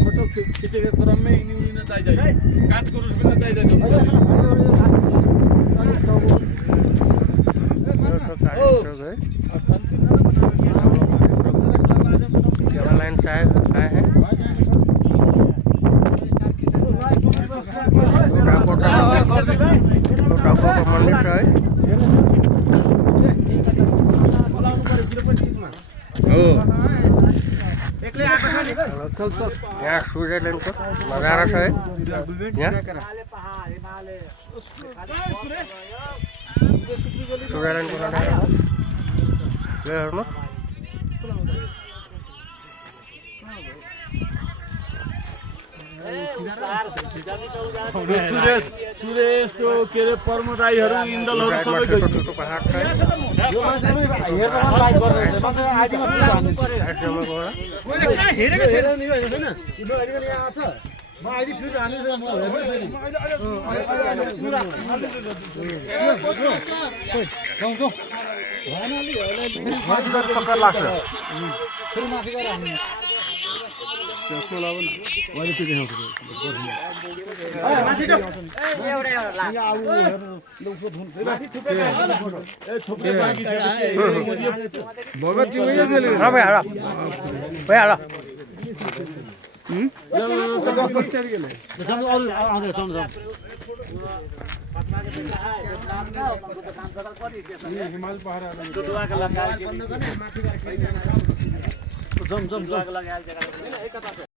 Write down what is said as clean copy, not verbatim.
photo खिचेको क्रममै यिनी चाहिन्छ काट कुरुस पनि चाहिन्छ लाइन से आए हैं मंदिर से आए यहाँ स्विट्जरलैंड को नज़ारा है स्विट्जरलैंड को नज़ारा सुरेश तो के अरे परमराईहरू इन्डलहरू सबै गइसक्यो पहाड छ यो मान्छे हेर्न लाइक गर्छ मान्छे आइदिन हेरेको छैन नि हैन तिम्रो अहिले पनि यहाँ छ म आइदि फ्युज हाल्नु म हेर्नु गाउँ गाउँ भएनली होला चक्कर लाग्छ फेरि माथि गएर हान्नु त्यसमा लाउ न मैले त्यो देखाउँछु माथि जाऊ एउटा यहाँ आउ हेर्नु लौको धुन माथि थुपे ए थुपे बाकी छ भगत जी उयो छ ल भाइ हाल भाइ हाल यो पिक्चर के ले जम अरु आउँदै जम हिमाल पहाड दुवाका लगाए जम जम लगाए जग्गा